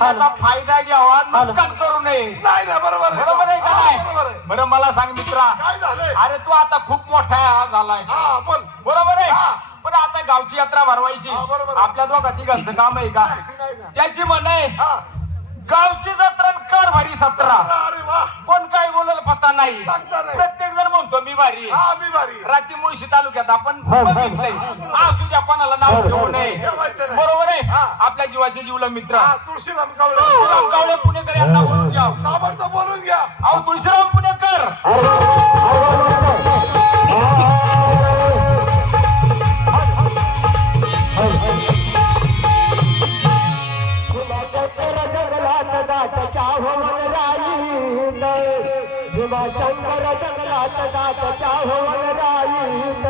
त्याचा फायदा घ्यावा, नुकसान करू नये. नाही ना, बरोबर आहे. बरोबर आहे का हा, नाही? बरोबर आहे. बरं मला सांग मित्रा, काय झालंय? अरे तू आता खूप मोठा झालाय, हा पण बरोबर आहे. हा. पण आता गावची यात्रा भरवायची, हा, बरोबर आहे. आपल्या दोघा तिघांचं काम आहे का? नाही ना. त्याची म्हण आहे, हा. गावची जत्रा कर भारी सत्रा. अरे वा, कोण काय बोलल पता नाही, सांगता नाही. प्रत्येक जण म्हणतो मी भारी आहे. हा मी भारी. रात्री मुळशी तालुक्यात आपण बघितलंय, असू द्या कोणाला नाव घेऊ नये, ठेवायचं नाही. बरोबर आहे. हा. आपल्या जीवाचे जीवलग मित्र हा, तुळशीराम कावळे. तुळशीराम कावळे पुणेकर यांना बोलून घ्या. ताबडतोब बोलून घ्या. अहो तुळशीराम पुणेकर, शंकर जगलात दात चाहो राईत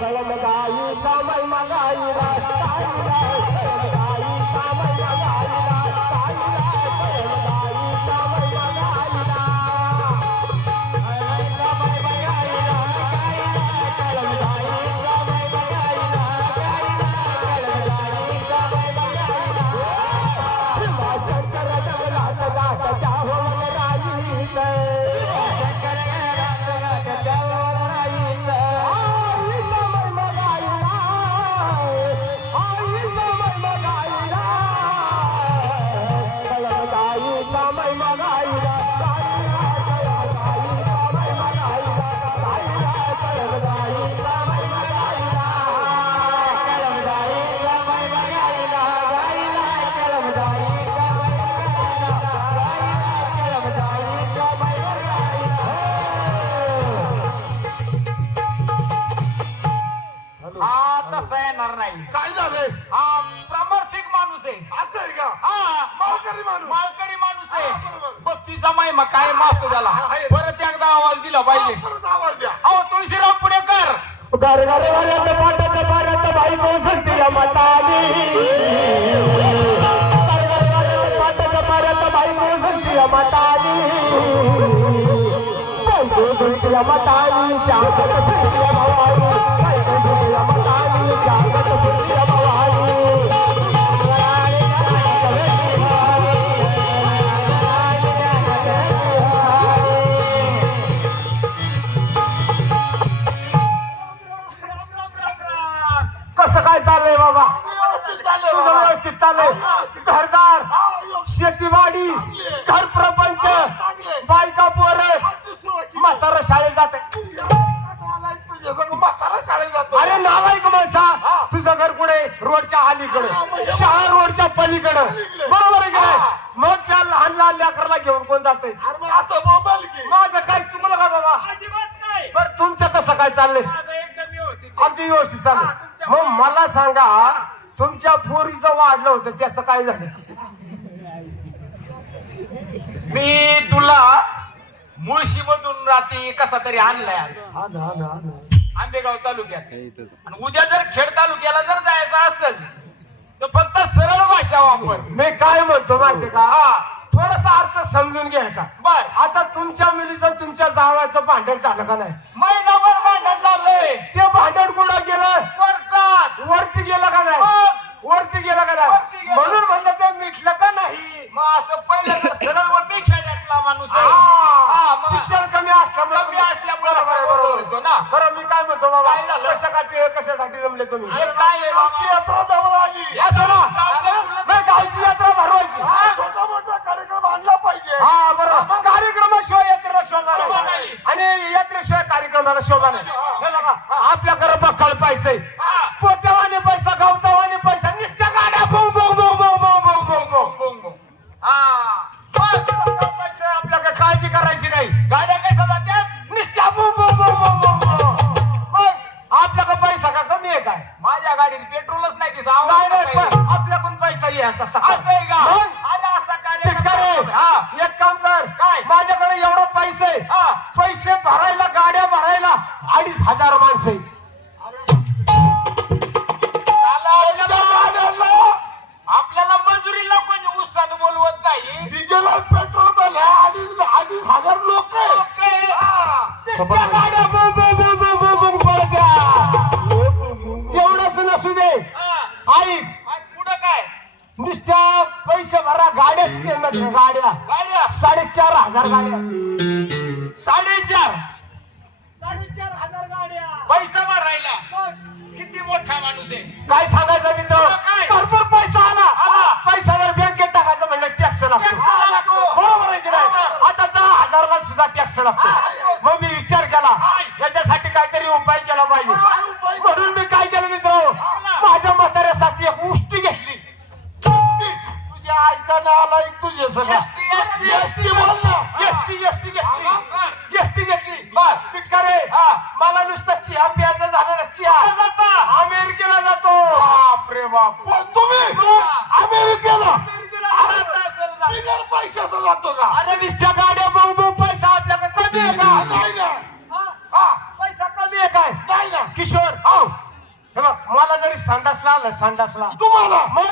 कलम गाई समय मगाई हा तसा येणार नाही. काय झालंय? हा प्रामार्थिक माणूस आहे. असं आहे का? हा माळकरी माणूस. माळकरी माणूस हा, आहे. बरोबर. भक्तीचा महिमा काय मासतो त्याला. हा, आहे. परत एकदा आवाज दिला पाहिजे. परत आवाज द्या. अहो तुळशीराम पुणेकर, घर घर वाऱ्यात पाटाच्या पाऱ्यात बाई कोसंती मताली पाटाच्या पाऱ्यात बाई कोसंती मताली मताली चागत सुंदर भवानी मताली चागत सुंदर भवानी कसं काय चाललंय बाबा? व्यवस्थित चाललंय तुझं बाबा. व्यवस्थित चाललंय? घरदार, हा, योग्य. शेतीवाडी, घर प्रपंच, चांगले. बायका पोर, अगदी सुरक्षित. म्हातारा शाळेत जाते. नालायक तुझ्या संग म्हातारा शाळेत जातो. अरे नालायक माणसा, हा. तुझं घर कुठे? रोडच्या हा, अलीकडे, मग शाळा रोडच्या पलीकडे, पलीकडे. बरोबर आहे की नाही? हा. मग त्या लहान लहान लेकराला घेऊन कोण जाते? अरे मग असं मोबाईल की माझं काय चुकलं का बाबा? अजिबात नाही. बरं तुमचं कसं काय चाललंय? माझं एकदम व्यवस्थित आहे. अगदी व्यवस्थित हा, चाललंय. तुमच्या मग मला सांगा, तुमच्या पोरीचं वाढलं होतं त्याचं काय झालं? मी तुला मुळशी मधून रात्री कसा तरी आणलाय आज. आंबेगाव तालुक्यात. आणि उद्या जर खेड तालुक्याला जर जायचं असेल तर फक्त सरळ भाषा वापर. मी काय म्हणतो माहितीये का? हा थोडासा अर्थ समजून घ्यायचा. बर. आता तुमच्या मुलीचं तुमच्या जावाचं भांडण झालं का नाही? महिनाभर भांडण झालंय ते भांडण कुठं गेलं? कोर्टात. वरती गेलं का नाही? मग वरती गेलं का नाही? वरती गेलं. म्हणून म्हणलं ते मिटलं का नाही? मग असं पहिलं तर सरळ मी खेड्यातला माणूस आहे. हा, हा, मग शिक्षण कमी असल्यामुळे कमी असल्यामुळे असा गोंधळ होतो ना. बरं मी काय म्हणतो बाबा, काय झालं? कशासाठी जमले तुम्ही? अरे काय आहे बाबा? यात्रा जवळ आली. असं ना, गावच्या तुला- नाही, गावची यात्रा भरवायची. हा, छोटा मोठा कार्यक्रम आणला पाहिजे. हा बरं, कार्यक्रमाशिवाय यात्रेला शोभा शोभा नाही नाही. आणि यात्रेशिवाय कार्यक्रमाला शोभा नाही. हे बघा, आपल्याकडे बक्कळ पैसे, हा. पोत्यावाने पैसा, गवतावाने पैसा, नुसत्या गाड्या बोंग बोंग बोंग बोंग बोंग बोंग बोंग बोंग. बोंग बोंग. हा बक्कळ पैसे, आपल्याकडे काळजी करायची नाही. गाड्या कशा जात्यात? नुसत्या बोंग बोंग बोंग बोंग बोंग बोंग. मग आपल्याकडे पैसा का कमी आहे काय? माझ्या गाडीत पेट्रोलच नाही दिसा. नाही आवाज नाही, कसा आहे? पण आपल्याकडून पैसा यायचा सकाळी. असं आहे का? मग? अरे असा ठीक आहे. कार्यक्रम. हा एक काम कर, काय? माझ्याकडे एवढं पैसे, हा. पैसे भरायला, गाड्या भरायला 2,500 माणसं आहे. साला आपल्याला मजुरीला कोणी उत्साह बोलवत नाही. डिझेल आणि पेट्रोल बिल हे 2,500 लोक आहे. ओके. नुसत्या गाड्या बो बो बो बो बो बो पळत्या. तेवढंच नसू दे, का ते गाड्या गाड्या 4,500 गाड्या 4.5 4,500 गाड्या पैसा भरायला किती मोठा माणूस आहे. काय सांगायचं मित्र काय? भरपूर पैसा आला आला. पैसा जर बँकेत टाकायचं म्हणलं टॅक्स टॅक्स लागतो लागतो. बरोबर आहे की नाही बरोबर. आता 10,000ला सुद्धा टॅक्स लागतो मग मी विचार केला याच्यासाठी काहीतरी उपाय केला पाहिजे म्हणून मी काय केलं मित्र माझ्या म्हाताऱ्यासाठी एक उष्टी घेतली तुझ्या ऐकायला आला तुझे सगळं एसटी बोल ना एसटी घेतली बर. चिटकारे मला नुसतं चिहा प्यायचं झालं ना चिहा कुठं जाता? अमेरिकेला जातो बापरे बाप. तुम्ही अमेरिकेला जाता असेल जा. बिगर पैशाचा जातो का अरे नुसत्या गाड्या बघू पैसा आपल्याकडे कमी आहे का नाही ना पैसा कमी आहे काय नाही ना किशोर हे बघ मला जरी संडासला आलं संडासला तुम्हाला मग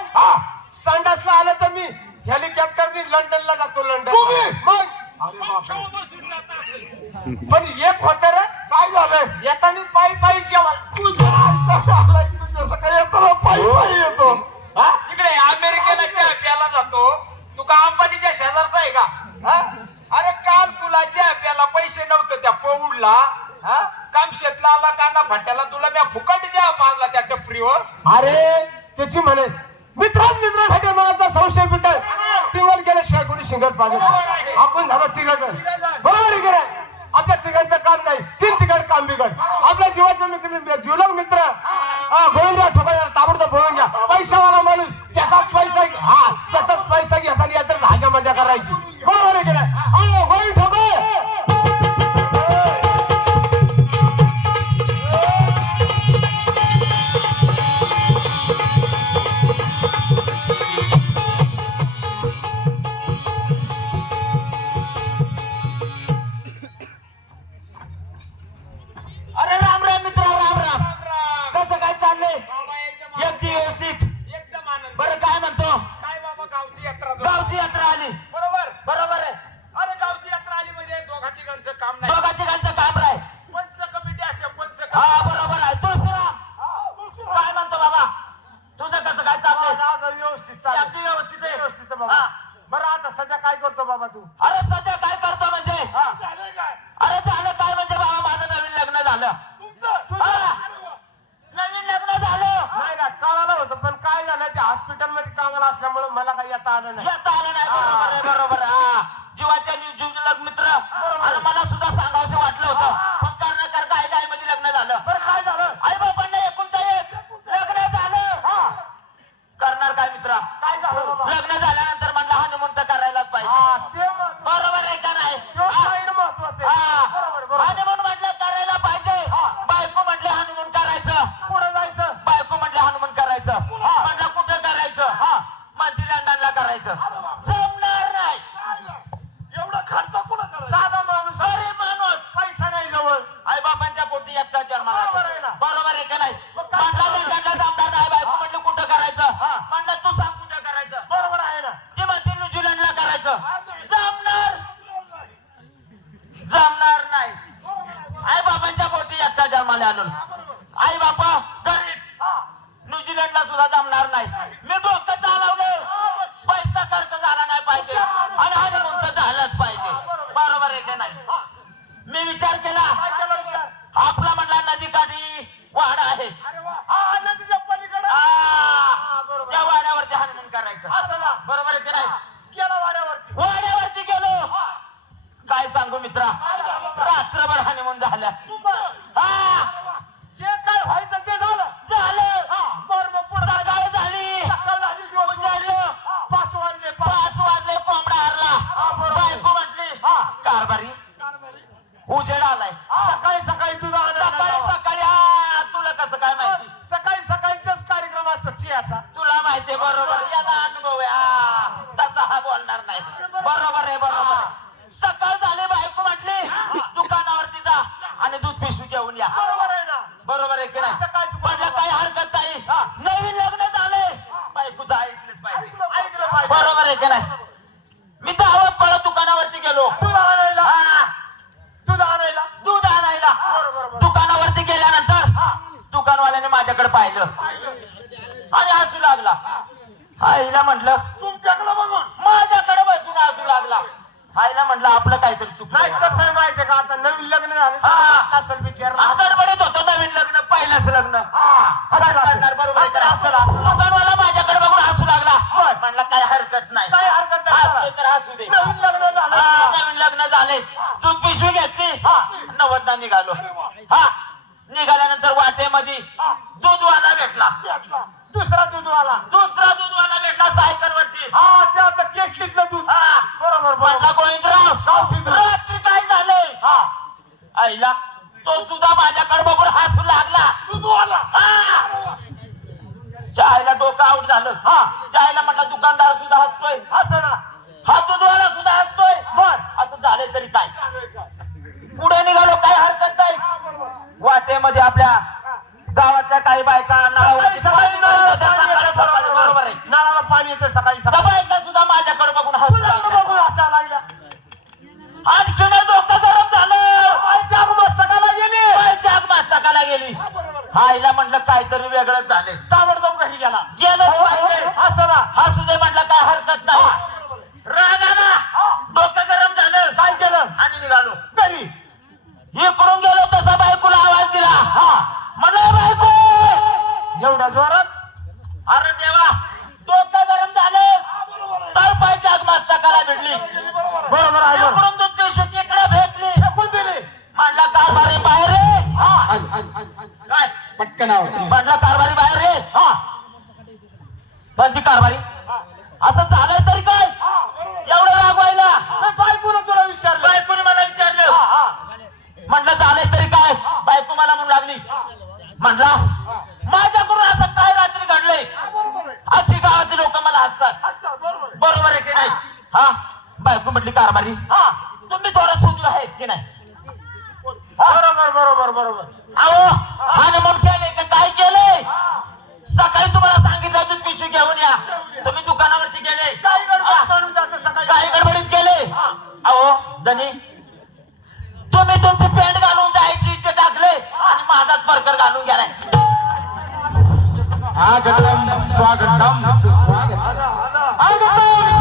संडासला आलं तर मी हेलिकॉप्टरनी लंडनला जातो लंडन तुम्ही? मग अरे बापरे पंखावर बसून जाता असेल. पण एक होत रे काय झालं येतानी पायी जेवाल तुझ्या ऐकायला आलाय तुझ्या सगळं येतो पायी येतो इकडे अमेरिकेला चहा प्यायला जातो. तू का अंबानीच्या शेजारचा आहे का? हा? अरे काल तुला चहा प्यायला पैसे नव्हते त्या पौडला काम शेतला आला काना फाट्याला तुला मी फुकट चहा पाजला त्या टपरीवर. अरे त्याची म्हणे मित्रासाठी मला संशय भेटल तिघांना गेल्याशिवाय कोणी शिंगत पाहिजे आपण झालो तिघजण बरोबर आहे की नाही आपल्या तिघांचं काम नाही 3 तिघड काम बिघड आपल्या जीवाचं मित्र जीवलग मित्र बोलून घ्या ठोकायला ताबडतोब बोलून घ्या पैशावाला माणूस त्याचाच पैसा घ्यायचा या तर भाज्या मजा करायची बरोबर आहे की नाही बोलून ठोको अरे राम राम मित्र राम राम राम. कसं काय चाललंय बाबा एकदम अगदी व्यवस्थित एकदम आनंद. बरं काय म्हणतो काय बाबा गावची यात्रा जोर. गावची यात्रा आली बरोबर. बरोबर आहे अरे गावची यात्रा आली म्हणजे दोघा तिघांचं काम नाही. दोघा तिघांचं काम राय पंच कमिटी असते पंच हा कमिटी. बरोबर आहे तुळशीराम काय म्हणतो बाबा तुझं कसं काय चाललंय व्यवस्थित चालेल अगदी व्यवस्थित आहे व्यवस्थित आहे बाबा हा. बरं आता सध्या काय करतो बाबा तू अरे सध्या काय करतो म्हणजे झालंय काय अरे झालं काय म्हणजे बाबा माझं नवीन लग्न झालं हा. नवीन लग्न झालं नाही ना कळालं होतं पण काय झालं ते हॉस्पिटल मध्ये कामाला असल्यामुळे मला काही येता आलं नाही येता आलं नाही बरोबर आहे बरोबर हा जीवाच्या जीवलग मित्र आणि मला सुद्धा सांगावंसं वाटलं होतं पण करता आई मध्ये लग्न झालं बरं काय झालं आई बाबांना एकुलता एक लग्न झालं करणार काय मित्रा काय झालं बाबा लग्न झाल्यानंतर म्हणलं हनुमून तर करायलाच पाहिजे ते महत्वाचं. बरोबर आहे का नाही तो साईड महत्वाचं आहे. बरोबर बरोबर हनुमून म्हटलं करायला पाहिजे बायको म्हटलं हनुमून करायचं पुढे जायचं बायको म्हटलं हनुमून करायचं म्हटलं कुठं करायचं म्हणती लंडनला करायचं जमणार नाही एवढा खर्च कुठं करायचा साधा माणूस गरीब माणूस पैसा नाही जवळ आई बाबांच्या पोटी एकटा जन्माला बरोबर आहे ना. बरोबर आहे का नाही मग काय म्हणलं करायचं? लंडनला जमणार नाही बायको म्हटलं कुठं करायचं म्हणलं तू सांग कुठं करायचं बरोबर आहे ना ते म्हणते न्यूझीलंडला करायचं जमणार नाही आई बाबांच्या पोटी एकटा जन्माला आलो आई बाबा गरीब न्यूझीलंडला सुद्धा जमणार नाही मी डोकं चालवलं पैसा खर्च झाला नाही पाहिजे आणि हनीमून तर झालंच पाहिजे बरोबर आहे का नाही मी विचार केला काय केलं विचार आपला म्हटला नदीकाठी वाडा आहे हा नदीच्या पलीकडे बरोबर त्या वाड्यावरती हनुमून करायचं असं ना बरोबर आहे का नाही गेला वाड्यावरती वाड्यावरती गेलो काय सांगू मित्रा रात्रभर हनीमून झाल्या जे काय व्हायचं ते झालं बरं मग पुढे सकाळ झाली सकाळ झाली दिवस उजाडलं. 5 वाजले 5 वाजले कोंबडा हरला बायको म्हटली कारभारी उजेड आलाय सकाळी सकाळी तुझा सकाळी आनंद सकाळी तुला कसं काय माहिती सकाळी सकाळी तेच कार्यक्रम असतो चियाचा तुला माहितीये बरोबर याला अनुभव आहे तसा हा बोलणार नाही बरोबर आहे बरोबर आहे. सकाळ झाली बायको म्हटली दुकानावरती जा आणि दूध पिशवी घेऊन या बरोबर आहे ना बरोबर आहे की नाही सकाळची म्हणजे काही हरकत नाही नवीन लग्न झालंय बायकोचं ऐकलंच पाहिजे ऐकलं पाहिजे बरोबर आहे की नाही मी तर आवाज पडत दुकानावरती गेलो तुझा आणायला दूध आणायला बरोबर दुकानावरती गेल्यानंतर दुकानवाल्याने माझ्याकडे पाहिलं आणि हसू लागला आईला म्हटलं तुमच्याकडे बघून माझ्याकडे बसून असेल बिचारा गडबडीत होतं नवीन लग्न पहिलंच लग्न बरोबर आहे का? असेल असेल दुकानवाला माझ्याकडे बघून हसू लागला होय. म्हणलं काय हरकत नाही काय हरकत नाही हसतोय तर हसू दे नवीन लग्न झालं नवीन लग्न झाले दूध पिशवी घेतली हा. नव्वदला निघालो हा निघाल्यानंतर वाटेमध्ये दूधवाला भेटला दुसरा दूधवाला दुसरा दूधवाला भेटला सायकल वरती हा ते आपलं केटलीतलं दूध हा बरोबर म्हणला बरोबर गोविंदराव गावठी दूध. रात्री काय झालंय हा आईला तो सुद्धा माझ्याकडे बघून हसू लागला दूधवाला हा. चायला डोकं आउट झालं हा चायला म्हटलं दुकानदार सुद्धा हसतोय असं ना हा दूधवाला सुद्धा हसतोय बर असं झालं तरी काय पुढे निघालो काय हरकत नाही वाटेमध्ये आपल्या गावातल्या काही बायका सकाळी सकाळी नळाला पाणी येतं, सकाळी बरोबर आहे नळाला पाणी येतं सकाळी त्या सकाळी बायका सुद्धा माझ्याकडे बघून हसू तुला लागल्या. बघून असा लागला आणखीन डोकं गरम झालं आईच्या मस्तकाला गेली पायच्या आग मस्तकाला गेली आईला म्हणलं काहीतरी वेगळंच झाले ताबडतोब घरी गेला गेलं पाहिजे असं ना हसू दे म्हटलं काय हरकत नाही राग आला डोकं गरम झालं काय केलं आणि निघालो घरी इकडून गेलो तसा बायकोला आवाज दिला हा म्हणलं बायको एवढा जोरात अरे देवा डोकं गरम झालं तर पायच्या आग मस्तकाला भिडली बरोबर आहे बरोबर इकडून दूध पिशवी इकडे भेटली कोण दिली म्हणला कारभारी बाहेर रे हा काय पटकन म्हणला कारभारी बाहेर रे हा पण ती कारभारी असं झालंय तरी काय एवढं रागवायला बायकोनं तुला विचारलं बायकोने मला विचारलं हा हा म्हटलं झालंय तरी काय बायको मला म्हणू लागली म्हटला माझ्याकडून असं काय रात्री घडलंय अख्खी गावाची लोक मला हसतात बरोबर आहे की नाही हा बायको म्हटली कारभारी हा तुम्ही थोडं सुजू आहेत की नाही बरोबर बरोबर बरोबर अहो हनुमान केले का काय केलंय सकाळी तुम्हाला सांगितलं दूध पिशवी घेऊन या तुम्ही दुकानावरती गेले काय